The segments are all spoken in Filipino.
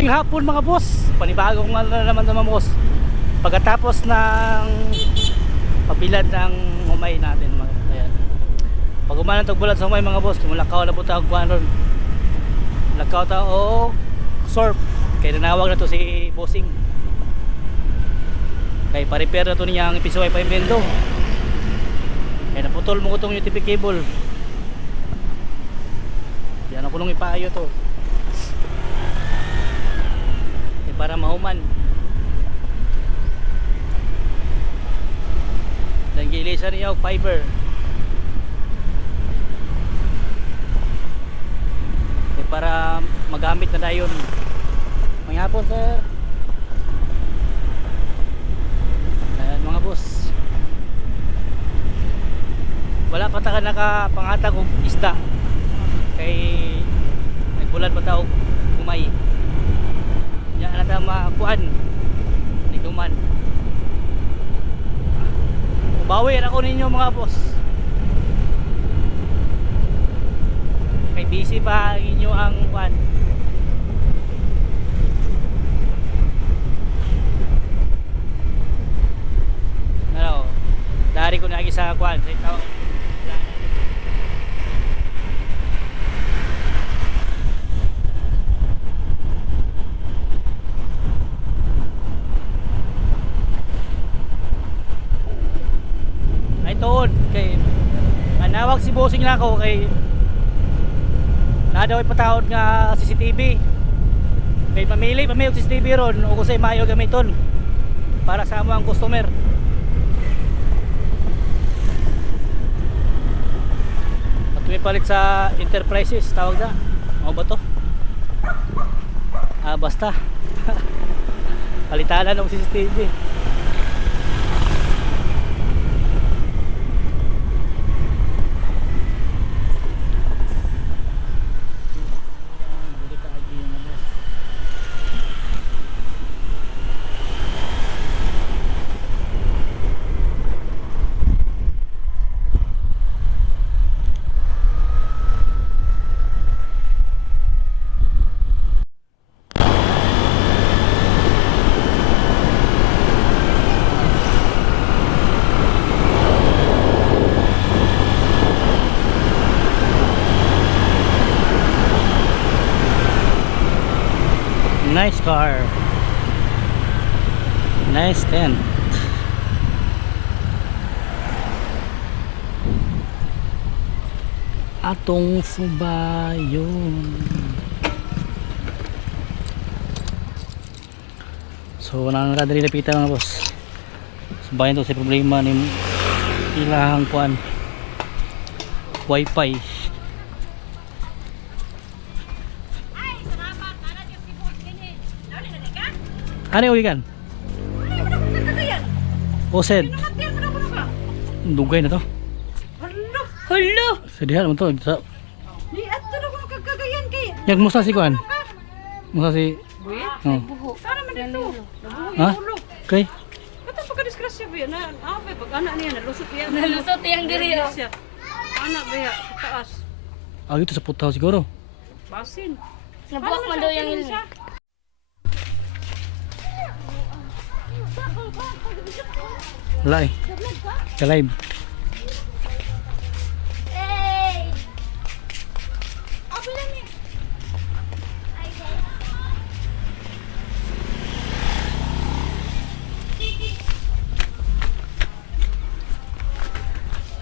Ngayong hapon mga boss, panibagong ano na naman naman boss. Pagkatapos ng pabilad ng umay natin mga ayan. Pag umanan tog bulan sa umay mga boss, kung lakaw na po tawag kuan ron. Lakaw ta o sorb. Kaya nanawag na to si Bossing. Kaya pa-repair na to niya ang episode pa bendo. Kaya naputol mo ko tong UTP cable. Yan ako nung ipaayo to. Eh, para mahuman. Dan gilisa niya fiber. Eh, para magamit na dayon. Mga hapon, sir. Ayan, mga boss. Wala pa ta ka nakapangatag og isda. Kay nagbulan pa ta og kumay. Nya na ta makuan. Ni kuman. Bawi na ko ninyo mga boss. Kay busy pa inyo ang kuan. Ano, dari ko na sa kuan. Sa ito. Ay tuod kay anawag si bossing na ako kay na daw ipatawad nga CCTV kay mamili mamili CCTV ron. O kung sa mayo gamiton para sa amo ang customer. At may palit sa enterprises tawag na. Ano ba to? Ah basta. Palitanan ng CCTV Nice car. Nice tent. Atong subayon. So, nang nakadali lapitan mga boss. Subayan to sa problema ni ilahang kuan wifi ano yung ikan? Osed dugay na to Hala! sedihan mo to sa Di ato na kung kagagayan kay. Yang musa si kuan musa si oh. Buho. Sana man dito. Ha? okay Kato pa ka-disgrasya ba yan? Ah, pag anak niya, nalusot niya. Nalusot yang diri oh. Anak ba yan? Taas. ah ito sa putaw siguro Basin. Nabuak man daw yung wala eh sa live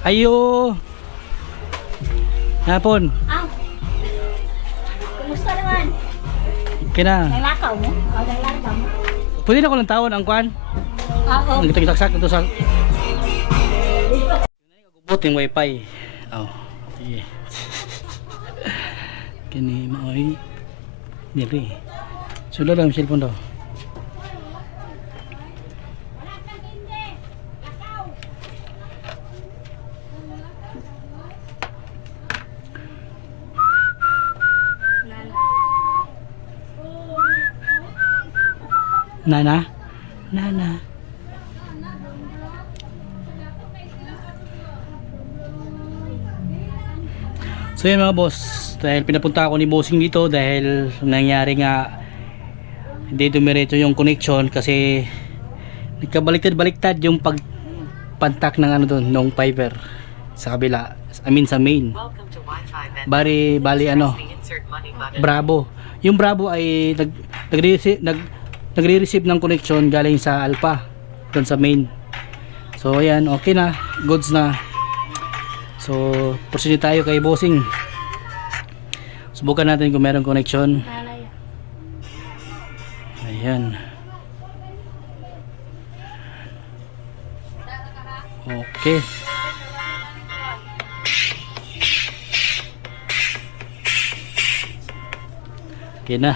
ayo hapon Ah. Kumusta naman? kina Naglakaw mo? O, naglakaw mo? pwede na ko ng tawon ang kuan Oo. ang gitag saksak ito sa buting wifi oh sige kini maoy dili sula lang ang cellphone daw Nana? Nana? So yun mga boss, dahil pinapunta ako ni bossing dito dahil nangyari nga hindi dumiretso yung connection kasi nagkabaliktad-baliktad yung pag pantak ng ano doon nung fiber sa kabila I mean sa main. Bari bali ano. Bravo. Yung Bravo ay nag nagre-receive nag nagre-receive ng connection galing sa Alpha doon sa main. So ayan okay na goods na so proceed tayo kay bossing subukan natin kung meron connection. Ayan. Okay. Okay na.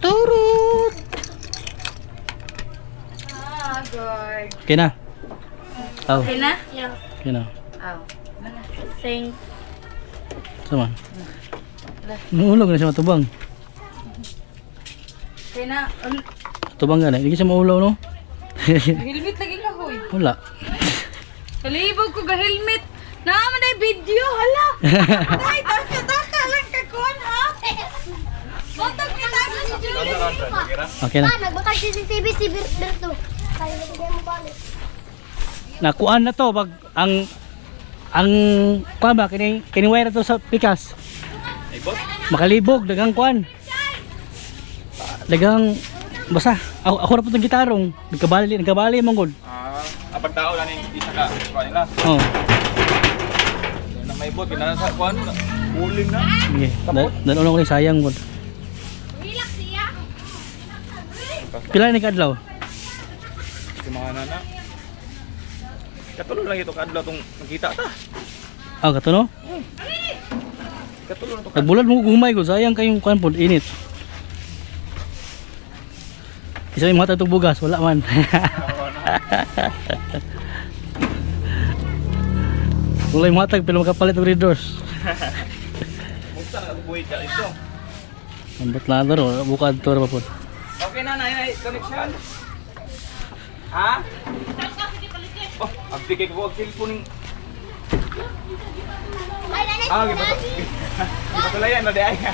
Turut! Ah, God. Okay na. Oh, Okay na? Yeah. okay na. Oh. Thank Sama. Nahulog na siya matubang. Okay na. Um, Tubang ka na. Hindi siya maulaw, no? Helmet lagi ka, hoy. Wala. Kalibog ko ga helmet. Naman na video, hala. Ay, taka, taka lang ka kon, ha? Kontak ni taka si Julie. Okay na. Ah, nagbakay CCTV si Berto. Nakuan na to pag ang ang kuan ba kini kini wire to sa pikas? Makalibog dagang kuan. Dagang basta ako, ako na po itong gitarong. Nagkabali nagkabali mong gud Ah, apag tao lang yung isa ka kuha nila. oh. Na may bot, kinala sa kuha na. Uling na. sige dan dan ko ni sayang gud pila ni kadlaw Si mga nana. Katulong lang ito kadlaw tong nakita ta. aw kato no Katulong to Nagbulad mo gumay ko, sayang kayong kuan pod init. Isa yung mga tatong bugas, wala man. wala yung matag, pero makapalit ng readers. Musta na buhay ito. Na ito, wala bukad to pa pod. Okay na na na connection. Ha? Oh, ang pikay ko ang cellphone Ay, nanay, Ah, to layan na di ay.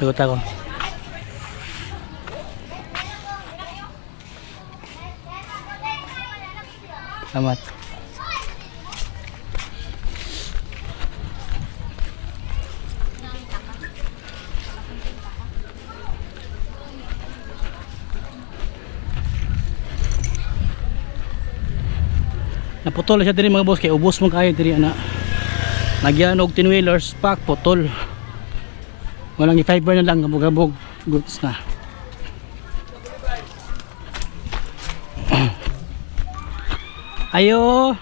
Tugot ako. Salamat. Naputol siya diri mga boss kay ubos mo kayo diri ana. Nagyan og 10 wheelers pack putol. Walang i-fiber na lang, gabog-gabog. Goods na. Ayo!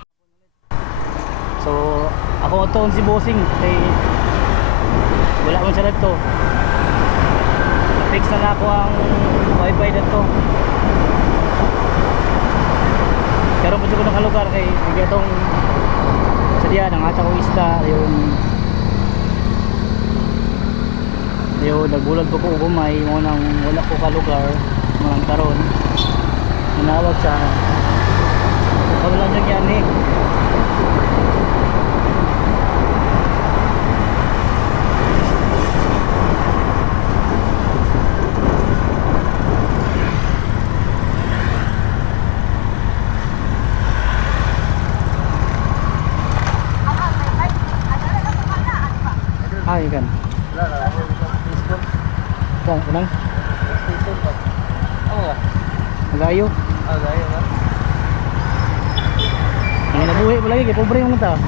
So, ako ito si Bossing. Kay, wala man siya dito. Fix na na ako ang wifi dito. Pero po nakalugar kay bigyan itong sa diyan, ang ata ko isda, yung Yo, nagbulag ko ko umay mo nang wala ko ka lugar karon. Nanawag sa Kami lang yan eh. Ay, kan. Kan, kanang? Magayo. Ah, gaya na. Ang nabuhi mo lagi, kay pobre yung mata.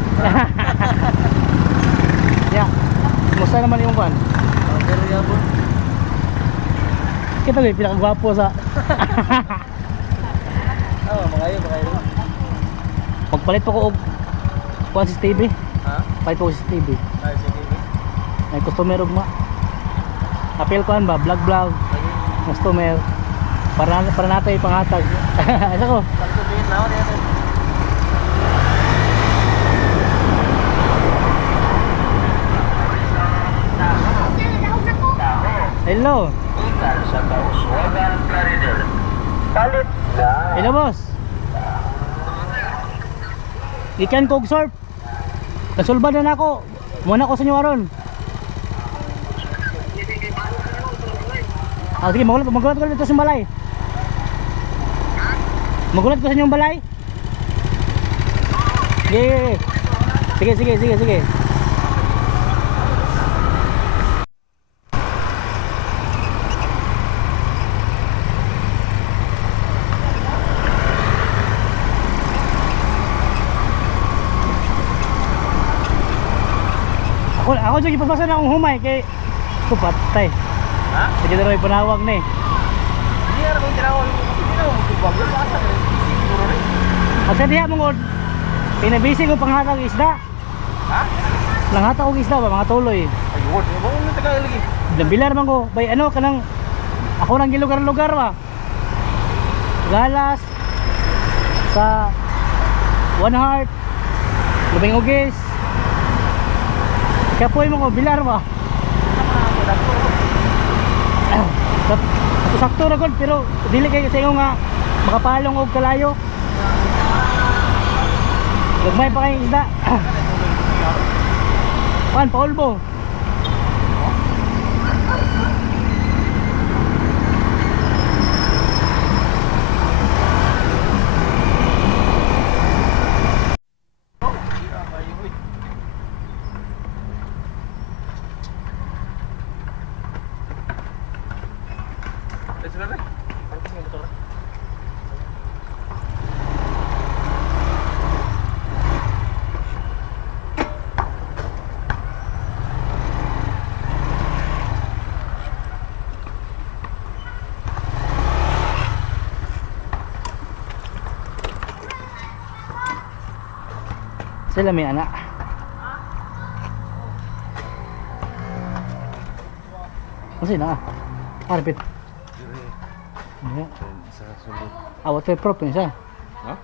ya. Musta naman yung kan? Pero yabon. Kita rin, pinakagwapo sa... Ah, magayo, magayo. Pagpalit pa ko og... Kuhan si Stevie. Ha? Palit pa ko si Stevie. Ay, sige. May customer og ma. Apel kuhan ba? Vlog vlog. Customer. Para, para natin ipangatag. Asa ko? Din na ako Hello. Hello boss. Ikan kog surf. Nasulba na nako. Muna ko sa inyo aron. Ah, sige, magulat, magulat ko dito sa balay. Magulat ko sa inyong balay. Sige, sige, sige, sige, sige. Ako, dyan ipapasa na akong humay kay ko patay. Ha? Sige na rin panawag na eh. Hindi na kung tinawag. Hindi na Siguro rin. At sa diya mong pinabisi ko panghatag isda. Ha? Langhatag og isda ba mga tuloy. Ayun. Ano na tagal lagi? Nabilar man ko. Bay ano kanang ako nang gilugar-lugar ba. Galas sa One Heart. Luming ugis. Kapoy mo ko bilar ba. Sakto ra gud pero dili kay sa inyo nga makapalong og kalayo. Gagmay pa kayong isda. Pan, paulbo. Sila may anak. Kasi na. Ah, repeat. Yeah. Sa sulod. Awat pa prop yun siya. Ha?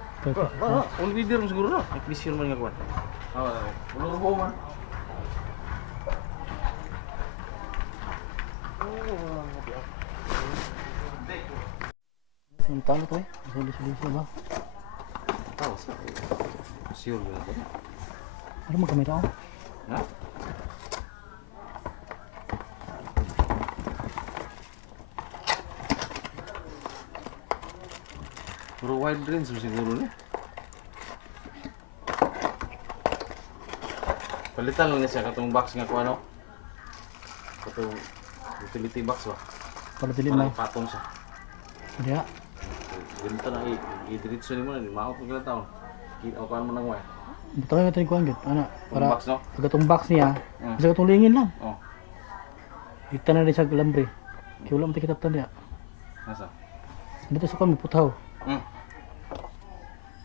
Wala. All video mo siguro na. Nag-mission man nga kuwan. Ah, wala ko man? Talo to eh. Sulis-sulis na ba? Tahu sa. Sure ba ko? Ano magkamera ako? Ha? Puro wide range siguro ni. Palitan lang niya siya katong box nga kung ano. Katong utility box ba? Para Para na. ipatong siya. Diya. Ganito na i-diretso ni mo na, maot mo kila taon. Kita ko mo nang way. Kayo natin kuhan git. Ano? Para box no? box niya, Mm. isa katong lingin lang. Oh, Ita na rin siya lambre. Kaya wala mo tikitaptan niya. nasa. Dito sa kwan, may putaw. Mm.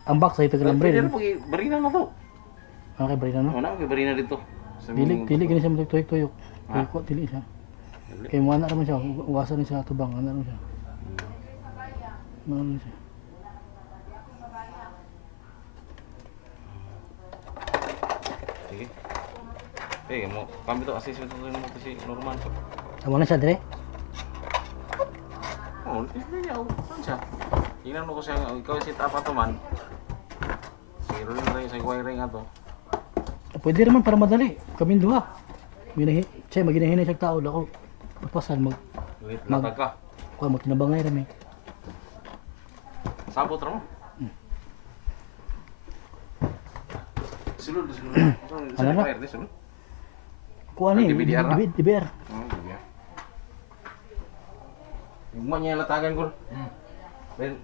Ang box ay ito lambre. Pwede Ano na pag barina na to. kay Brina no? Wala kay barina dito. Sa Dili, dili gani siya magtuyok-tuyok. Ah. Tuyok ko, dili siya. Kaya mo anak naman siya, uwasan niya sa tubang, anak naman siya. Ano siya. Sige. Eh, mo kami to assessment to mo to si normal ko. Tama na siya, dire? Oh, hindi niya. Saan siya? Tingnan mo ko siya, ikaw si tapa to man. Zero lang tayo sa wiring ato. Pwede naman para madali. Kaming duha. Ginahi, siya, maginahinay siya tao. Lako, pagpasan, mag, Wait, Mag- ka. kuha, magtinabangay rami. Sabot ra mo. Sulod, sulod. Ano Ano na? wire ni sulod? Kuha ni, DBR na? DBR. DBR. Gitu ya. Yung mo niya latagan ko. Ben,